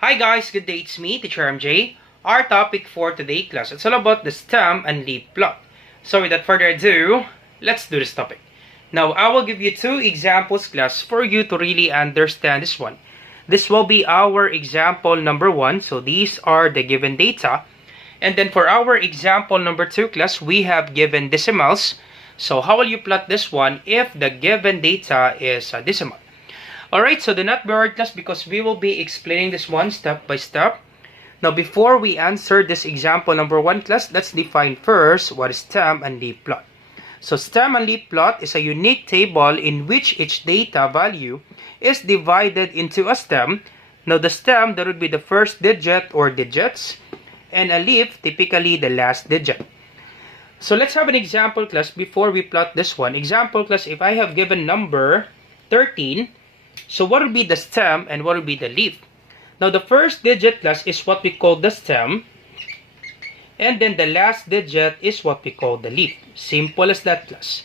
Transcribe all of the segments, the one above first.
Hi guys, good day, it's me, Teacher MJ. Our topic for today class, it's all about the stem and leaf plot. So without further ado, let's do this topic. Now I will give you two examples class for you to really understand this one. This will be our example number 1, so these are the given data. And then for our example number 2 class, we have given decimals. So how will you plot this one if the given data is a decimal? Alright, so do not be worried class because we will be explaining this one step by step. Now before we answer this example number 1 class, let's define first what is stem and leaf plot. So stem and leaf plot is a unique table in which each data value is divided into a stem. Now the stem, that would be the first digit or digits, and a leaf, typically the last digit. So let's have an example class before we plot this one. Example class, if I have given number 13, so what would be the stem and what would be the leaf? Now the first digit class is what we call the stem, and then the last digit is what we call the leaf. Simple as that class.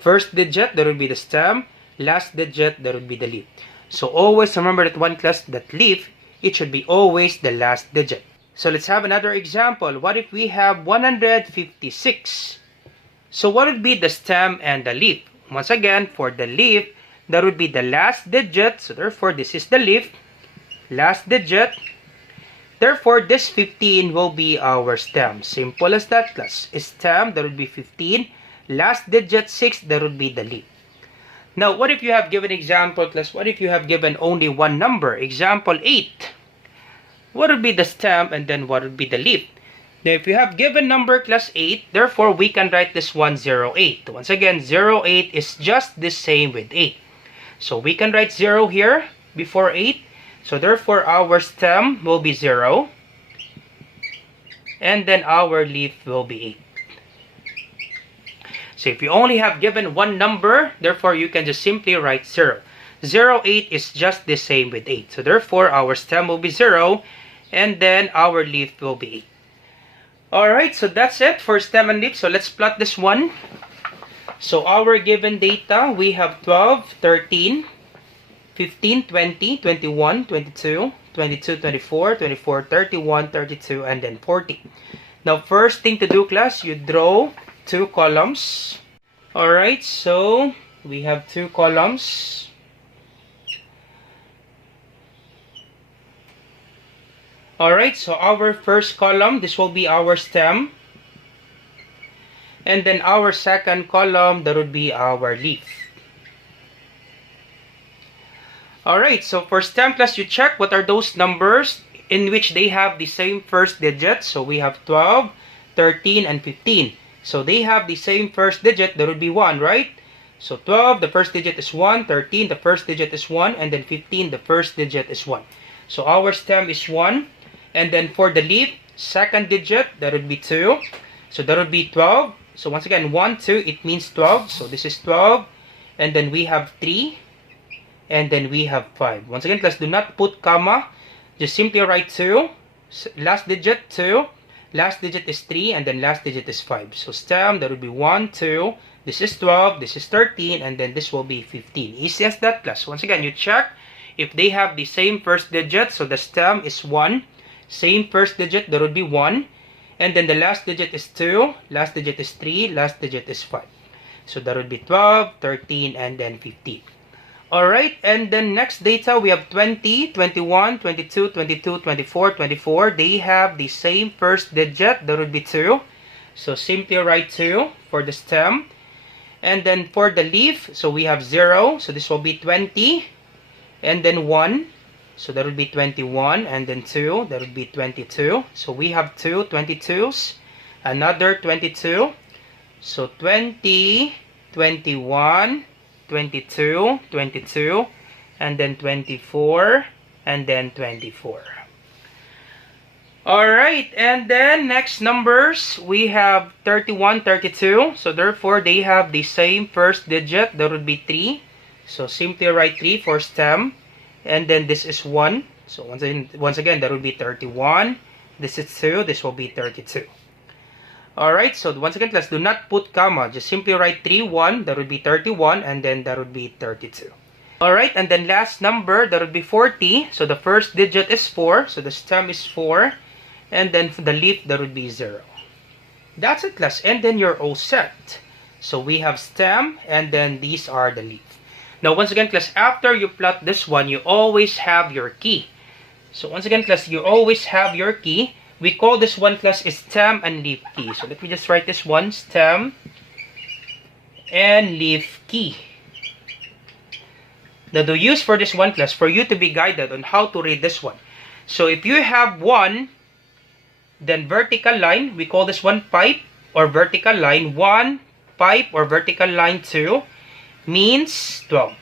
First digit, that would be the stem. Last digit, that would be the leaf. So always remember that one class, that leaf, it should be always the last digit. So let's have another example. What if we have 156? So what would be the stem and the leaf? Once again, for the leaf, that would be the last digit. So therefore, this is the leaf. Last digit. Therefore, this 15 will be our stem. Simple as that class. Stem, that would be 15. Last digit 6, that would be the leaf. Now, what if you have given example class? What if you have given only one number? Example 8. What would be the stem and then what would be the leaf? Now, if you have given number class 8, therefore, we can write this one 08. Once again, 08 is just the same with 8. So we can write 0 here before 8. So therefore, our stem will be 0. And then our leaf will be 8. So if you only have given one number, therefore you can just simply write 0. 08 is just the same with 8. So therefore, our stem will be 0. And then our leaf will be 8. Alright, so that's it for stem and leaf. So let's plot this one. So our given data, we have 12, 13, 15, 20, 21, 22, 22, 24, 24, 31, 32, and then 40. Now, first thing to do, class, you draw two columns. Alright, so we have two columns. Alright, so our first column, this will be our stem. And then our second column, that would be our leaf. Alright, so for stem class, you check what are those numbers in which they have the same first digit. So we have 12, 13, and 15. So they have the same first digit, that would be 1, right? So 12, the first digit is 1, 13, the first digit is 1, and then 15, the first digit is 1. So our stem is 1. And then for the leaf, second digit, that would be 2. So that would be 12. So once again, 1, 2, it means 12. So this is 12. And then we have 3. And then we have 5. Once again, class, do not put comma. Just simply write 2. Last digit, 2. Last digit is 3. And then last digit is 5. So stem, that would be 1, 2. This is 12. This is 13. And then this will be 15. Easy as that, class. Once again, you check if they have the same first digit. So the stem is 1. Same first digit, that would be 1. And then the last digit is 2, last digit is 3, last digit is 5. So that would be 12, 13, and then 15. Alright, and then next data, we have 20, 21, 22, 22, 24, 24. They have the same first digit, that would be 2. So simply write 2 for the stem. And then for the leaf, so we have 0. So this will be 20. And then 1. So that would be 21, and then 2, that would be 22. So we have two 22s, another 22. So 20, 21, 22, 22, and then 24, and then 24. Alright, and then next numbers, we have 31, 32. So therefore, they have the same first digit, that would be 3. So simply write 3 for stem. And then this is 1. So once again, that would be 31. This is 2. This will be 32. Alright, so once again, class, do not put comma. Just simply write 3, 1. That would be 31. And then that would be 32. Alright, and then last number, that would be 40. So the first digit is 4. So the stem is 4. And then for the leaf, that would be 0. That's it, class. And then you're all set. So we have stem, and then these are the leaf. Now, once again, class, after you plot this one, you always have your key. So once again, class, you always have your key. We call this one, class, is stem and leaf key. So let me just write this one, stem and leaf key. Now, the use for this one, class, for you to be guided on how to read this one. So if you have 1, then vertical line, we call this one pipe or vertical line. 1, pipe or vertical line 2 means 12.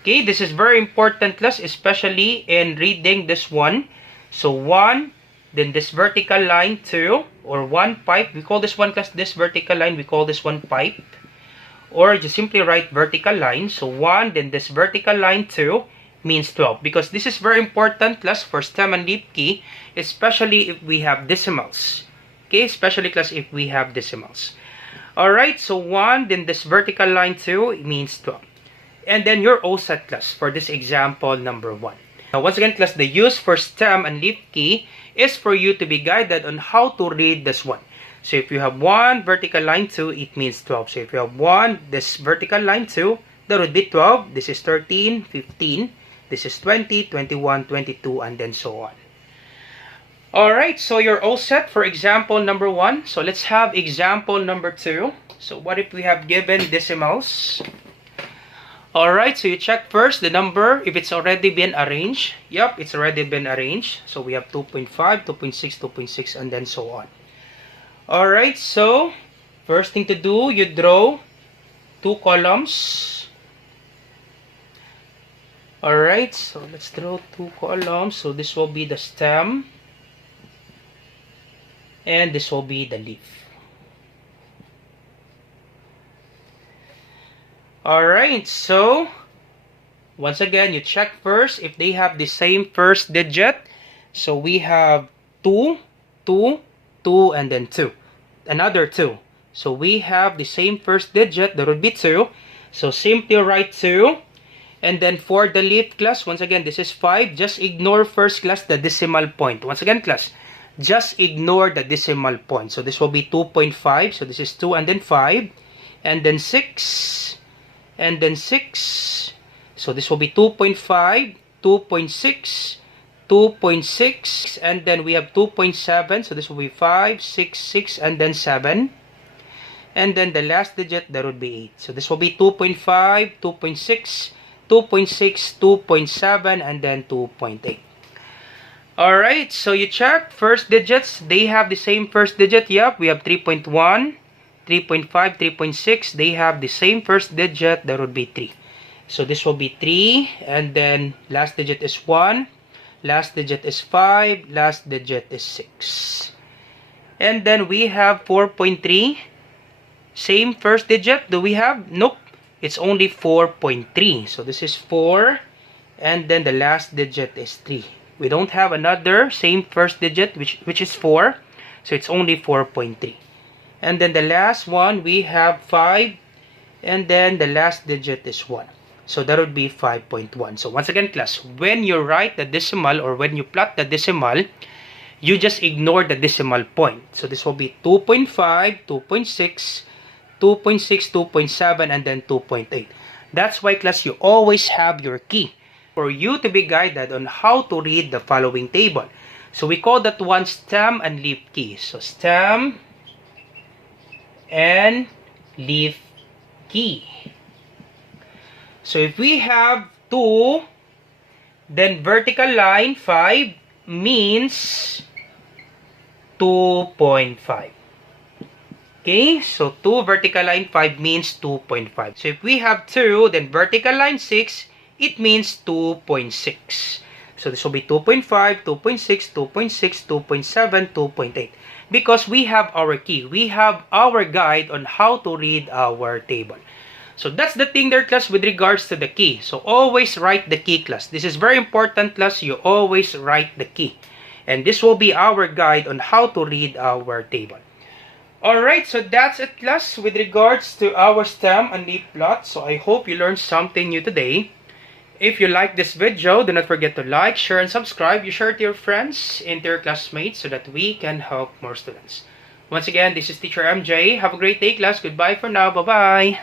Okay, this is very important, class, especially in reading this one. So 1, then this vertical line 2, or 1 pipe. We call this one, class, this vertical line, we call this one pipe. Or just simply write vertical line. So 1, then this vertical line 2 means 12. Because this is very important, class, for stem and leaf key, especially if we have decimals. Okay, especially, class, if we have decimals. Alright, so 1, then this vertical line 2 means 12. And then you're all set, class, for this example number 1. Now, once again, class, the use for stem and leaf key is for you to be guided on how to read this one. So if you have 1 vertical line 2, it means 12. So if you have 1, this vertical line 2, that would be 12. This is 13, 15. This is 20, 21, 22, and then so on. Alright, so you're all set for example number 1. So let's have example number 2. So what if we have given decimals? Alright, so you check first the number if it's already been arranged. Yep, it's already been arranged. So we have 2.5, 2.6, 2.6, and then so on. Alright, so first thing to do, you draw 2 columns. Alright, so let's draw 2 columns. So this will be the stem. And this will be the leaf. Alright, so once again, you check first if they have the same first digit. So we have 2, 2, 2, and then 2. Another 2. So we have the same first digit, that would be 2. So simply write 2. And then for the leaf, class, once again, this is 5. Just ignore first, class, the decimal point. Once again, class, just ignore the decimal point. So this will be 2.5. So this is 2 and then 5. And then 6. And then 6. So this will be 2.5, 2.6, 2.6, and then we have 2.7. So this will be 5, 6, 6, and then 7. And then the last digit, that would be 8. So this will be 2.5, 2.6, 2.6, 2.7, and then 2.8. Alright, so you check first digits. They have the same first digit. Yep, we have 3.1, 3.5, 3.6. They have the same first digit. That would be 3. So this will be 3. And then last digit is 1. Last digit is 5. Last digit is 6. And then we have 4.3. Same first digit. Do we have? Nope. It's only 4.3. So this is 4. And then the last digit is 3. We don't have another same first digit, which is 4. So it's only 4.3. And then the last one, we have 5. And then the last digit is 1. So that would be 5.1. So once again, class, when you write the decimal or when you plot the decimal, you just ignore the decimal point. So this will be 2.5, 2.6, 2.6, 2.7, and then 2.8. That's why, class, you always have your key for you to be guided on how to read the following table. So we call that one stem and leaf key. So stem and leaf key. So if we have 2, then vertical line 5 means 2.5. Okay, so 2 vertical line 5 means 2.5. So if we have 2, then vertical line 6, it means 2.6. So this will be 2.5, 2.6, 2.6, 2.7, 2.8. Because we have our key. We have our guide on how to read our table. So that's the thing there, class, with regards to the key. So always write the key, class. This is very important, class. You always write the key. And this will be our guide on how to read our table. Alright, so that's it, class, with regards to our stem and leaf plot. So I hope you learned something new today. If you like this video, do not forget to like, share, and subscribe. You share it to your friends and to your classmates so that we can help more students. Once again, this is Teacher MJ. Have a great day, class. Goodbye for now. Bye-bye.